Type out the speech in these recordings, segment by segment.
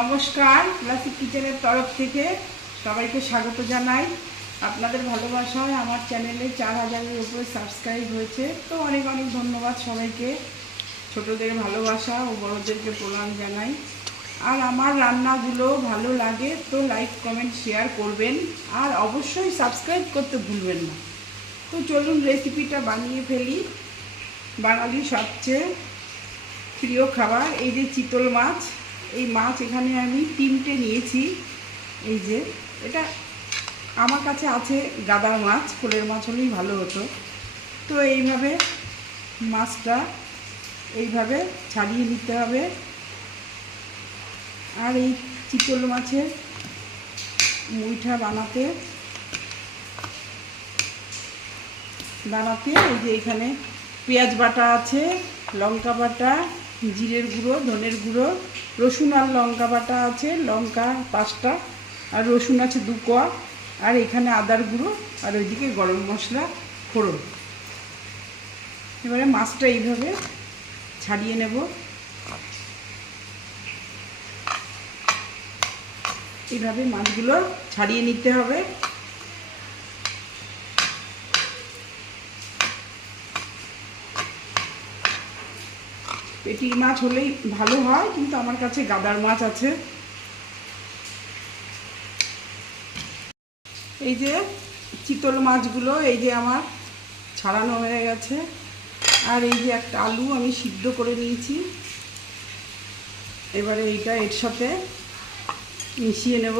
নমস্কার, ক্লাসিক কিচেনের তরফ থেকে সবাইকে স্বাগত জানাই। আপনাদের ভালোবাসায় আমার চ্যানেলে চার হাজারের উপরে সাবস্ক্রাইব হয়েছে। তো অনেক অনেক ধন্যবাদ সবাইকে। ছোটদের ভালোবাসা ও বড়দেরকে প্রণাম জানাই। আর আমার রান্নাগুলো ভালো লাগে তো লাইক, কমেন্ট, শেয়ার করবেন। আর অবশ্যই সাবস্ক্রাইব করতে ভুলবেন না। তো চলুন রেসিপিটা বানিয়ে ফেলি। বাঙালির সবচেয়ে প্রিয় খাবার, এই যে চিতল মাছ। এই মাছ এখানে আমি তিনটে নিয়েছি। এই যে, এটা আমার কাছে আছে গাদার মাছ কোলের মাছ হলেই ভালো হতো। তো এইভাবে মাছটা এইভাবে ছাড়িয়ে নিতে হবে। আর এই চিতল মাছের মুইঠা বানাতে বানাতে এই যে এখানে পেঁয়াজ বাটা আছে, লঙ্কা বাটা জিরের গুঁড়ো, ধনের গুঁড়ো, রসুন আর লঙ্কা বাটা আছে, লঙ্কা পাঁচটা, আর রসুন আছে দু কোয়া, আর এখানে আদার গুঁড়ো, আর ওইদিকে গরম মশলা, ফোড়ন। এবারে মাছটা এইভাবে ছাড়িয়ে নেব। এইভাবে মাছগুলো ছাড়িয়ে নিতে হবে। পেটির মাছ হলেই ভালো হয়, কিন্তু আমার কাছে গাদার মাছ আছে। এই যে চিতল মাছগুলো, এই যে আমার ছাড়ানো হয়ে গেছে। আর এই যে একটা আলু আমি সিদ্ধ করে নিয়েছি। এবারে এইটা এর সাথে মিশিয়ে নেব।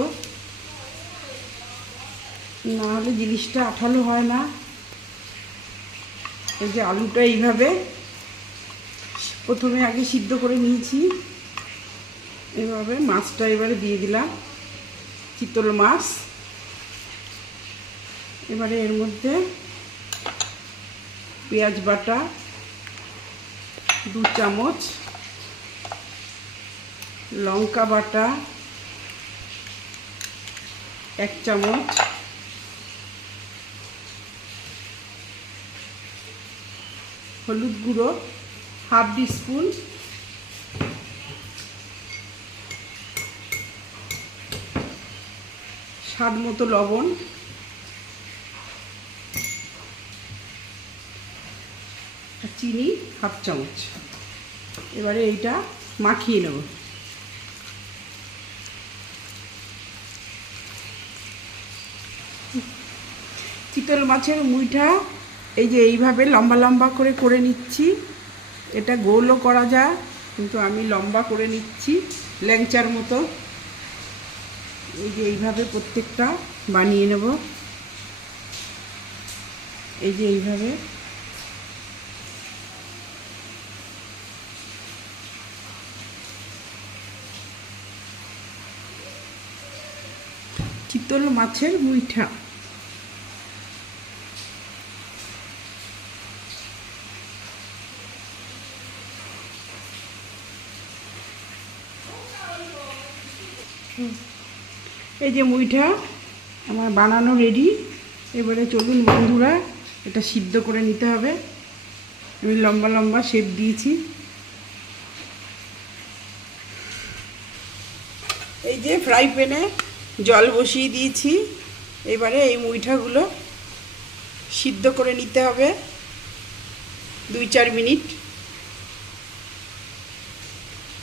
না হলে জিনিসটা আঠালো হয় না। এই যে আলুটা এইভাবে প্রথমে আগে সিদ্ধ করে নিয়েছি। এভাবে মাছটা এবারে দিয়ে দিলাম, চিতল মাছ। এবারে এর মধ্যে পেঁয়াজ বাটা, দু চামচ লঙ্কা বাটা, এক চামচ হলুদ গুঁড়ো। Half spoon. স্বাদ মতো লবণ। চিনি হাফ চামচ। এবারে এইটা মাখিয়ে নেব। চিতল মাছের মুইঠা এই যে এইভাবে লম্বা লম্বা করে করে নিচ্ছি। এটা গোলও করা যায়, কিন্তু আমি লম্বা করে নিচ্ছি ল্যাংচার মতো। এই যে এইভাবে প্রত্যেকটা বানিয়ে নেব। এই যে এইভাবে। চিতল মাছের মুইঠা এই যে মুইঠা আমার বানানো রেডি এবারে চলুন বন্ধুরা, এটা সিদ্ধ করে নিতে হবে। আমি লম্বা লম্বা শেপ দিয়েছি। এই যে ফ্রাই প্যানে জল বসিয়ে দিয়েছি। এবারে এই মুইঠাগুলো সিদ্ধ করে নিতে হবে। দুই চার মিনিট।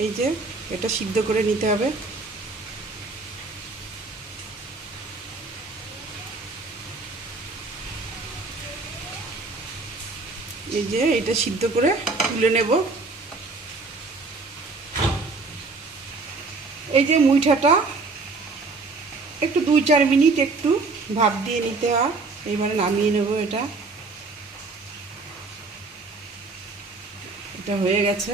এই যে এটা সিদ্ধ করে নিতে হবে। এই যে এটা সিদ্ধ করে তুলে নেব। এই যে মুইঠাটা, একটু দুই চার মিনিট একটু ভাপ দিয়ে নিতে হয় এইবারে নামিয়ে নেব এটা। এটা হয়ে গেছে।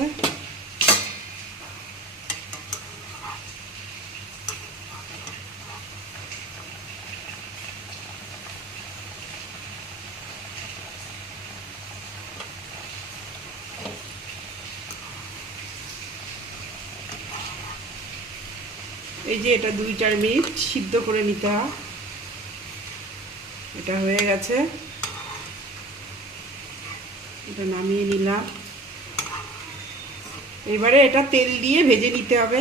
এই যে এটা দুই চার মিনিট সিদ্ধ করে নিতে হয়। এটা হয়ে গেছে। এটা নামিয়ে নিলাম। এবারে এটা তেল দিয়ে ভেজে নিতে হবে।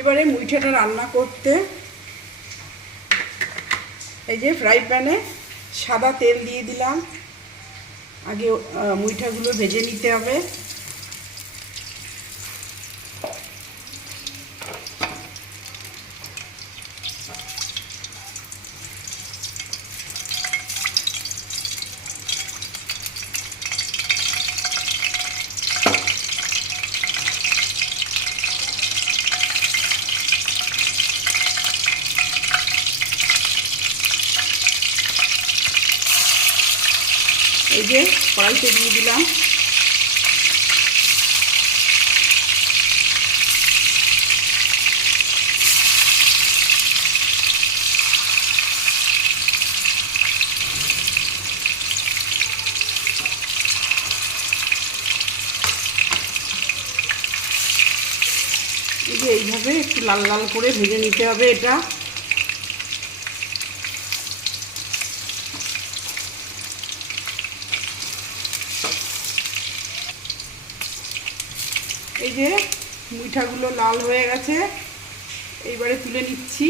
এবারে মুইঠাটা রান্না করতে এই যে ফ্রাই প্যানে সাদা তেল দিয়ে দিলাম। আগে মুইঠাগুলো ভেজে নিতে হবে এই কড়াইতে দিয়ে দিলাম। এইভাবে একটু লাল লাল করে ভেজে নিতে হবে এটা। এই যে মিঠাগুলো লাল হয়ে গেছে, এইবারে তুলে নিচ্ছি।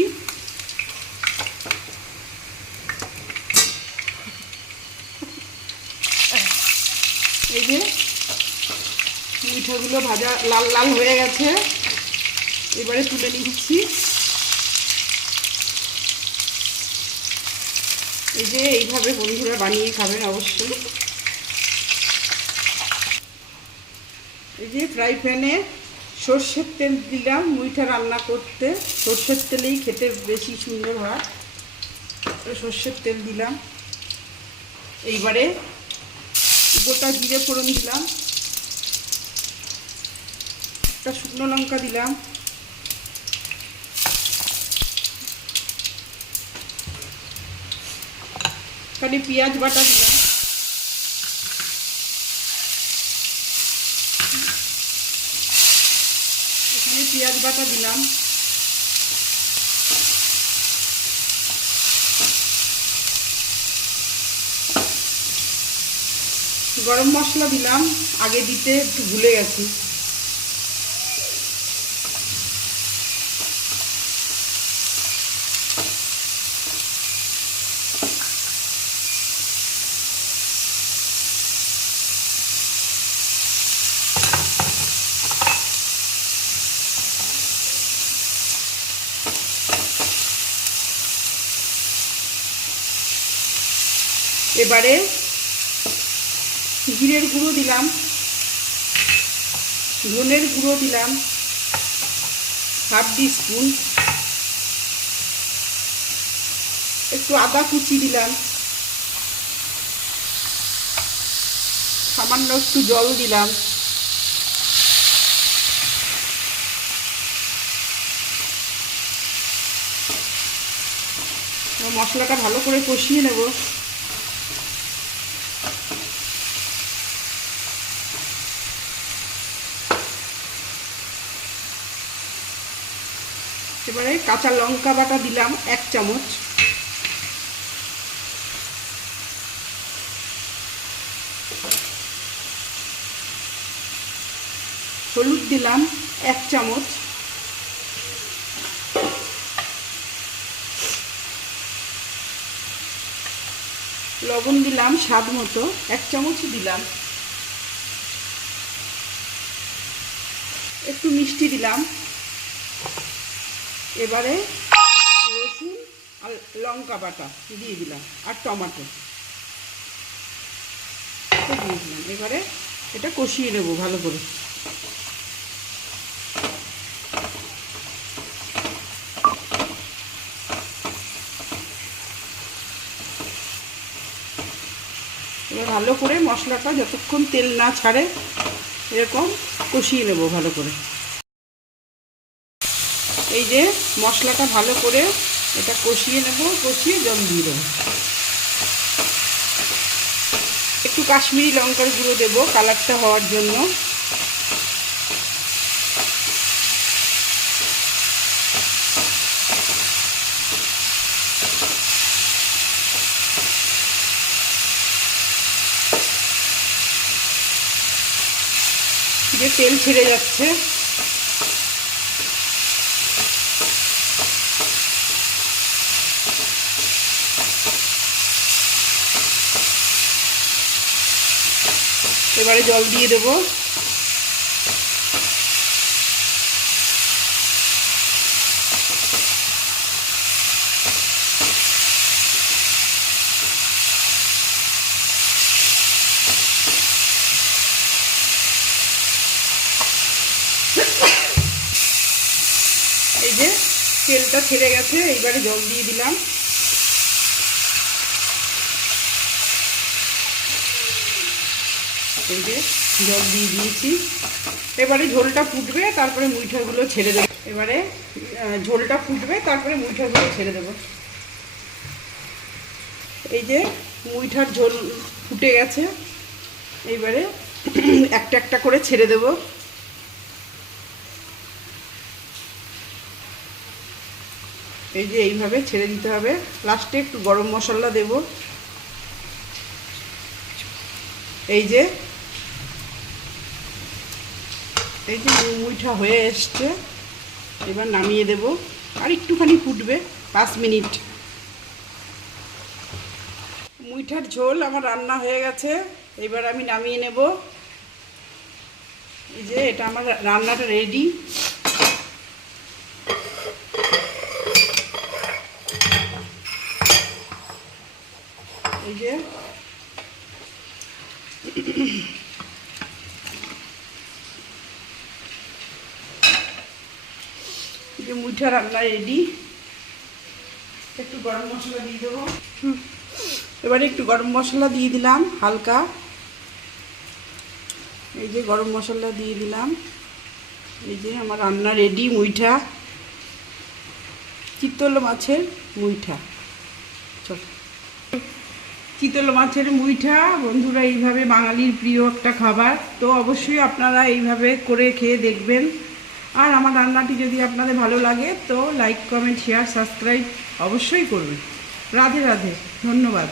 এই যে মিঠাগুলো ভাজা লাল লাল হয়ে গেছে, এবারে তুলে নিচ্ছি। এই যে এইভাবে বন্ধুরা বানিয়ে খাবেন অবশ্যই। এই যে ফ্রাই প্যানে সর্ষের তেল দিলাম, মুইঠা রান্না করতে। সর্ষের তেলেই খেতে বেশি সুন্দর হয়। সর্ষের তেল দিলাম। এইবারে গোটা জিরে ফোড়ন দিলাম। একটা শুকনো লঙ্কা দিলাম। খালি পেঁয়াজ বাটা দিলাম। বাটা দিলাম। গরম মশলা দিলাম আগে দিতে একটু ভুলে গেছি। এবারে জিরের গুঁড়ো দিলাম, ধনের গুঁড়ো দিলাম, হাফ স্পুন, একটু আদা কুচি দিলাম, সামান্য একটু জল দিলাম। মশলাটা ভালো করে কষিয়ে নেব। এবারে কাঁচা লঙ্কা বাটা দিলাম এক চামচ। হলুদ দিলাম এক চামচ। লবণ দিলাম স্বাদ মতো, এক চামচ দিলাম। একটু মিষ্টি দিলাম। এবারে রসুন আর লঙ্কা বাটা দিয়ে দিলাম, আর টমাটো। দিয়ে দিলাম। এবারে এটা কষিয়ে নেব ভালো করে। এবার ভালো করে মশলাটা যতক্ষণ তেল না ছাড়ে, এরকম কষিয়ে নেব ভালো করে। এই যে মশলাটা ভালো করে এটা কষিয়ে নেব, কষিয়ে জল দিয়ে দেবো। একটু কাশ্মীরি লঙ্কার গুঁড়ো দেবো কালারটা হওয়ার জন্য। যে তেল ছেড়ে যাচ্ছে। এবারে জল দিয়ে দেবো। এই যে তেলটা ছেড়ে গেছে এইবারে জল দিয়ে দিলাম। এই যে জল দিয়ে দিয়েছি। এবারে ঝোলটা ফুটবে, তারপরে মুইঠাগুলো ছেড়ে দেবো। এবারে ঝোলটা ফুটবে, তারপরে মুইঠাগুলো ছেড়ে দেবো। এই যে মুইঠার ঝোল ফুটে গেছে এইবারে একটা একটা করে ছেড়ে দেবো। এই যে এইভাবে ছেড়ে দিতে হবে। লাস্টে একটু গরম মশলা দেব। এই যে এই যে মুইঠা হয়ে এসছে, এবার নামিয়ে দেব। আর একটুখানি ফুটবে, পাঁচ মিনিট। মুইঠার ঝোল আমার রান্না হয়ে গেছে, এবার আমি নামিয়ে নেব। এই যে এটা আমার রান্নাটা রেডি। এই যে যে মুইঠা রান্না রেডি একটু গরম মশলা দিয়ে দেবো। হুম। এবারে একটু গরম মশলা দিয়ে দিলাম হালকা। এই যে গরম মশলা দিয়ে দিলাম। এই যে আমার রান্না রেডি মুইঠা। চিত্তল মাছের মুইঠা। চল। চিতল মাছের মুইঠা বন্ধুরা এইভাবে বাঙালির প্রিয় একটা খাবার। তো অবশ্যই আপনারা এইভাবে করে খেয়ে দেখবেন। আর আমার রান্নাটি যদি আপনাদের ভালো লাগে, তো লাইক কমেন্ট শেয়ার সাবস্ক্রাইব অবশ্যই করবেন। রাধে রাধে, ধন্যবাদ।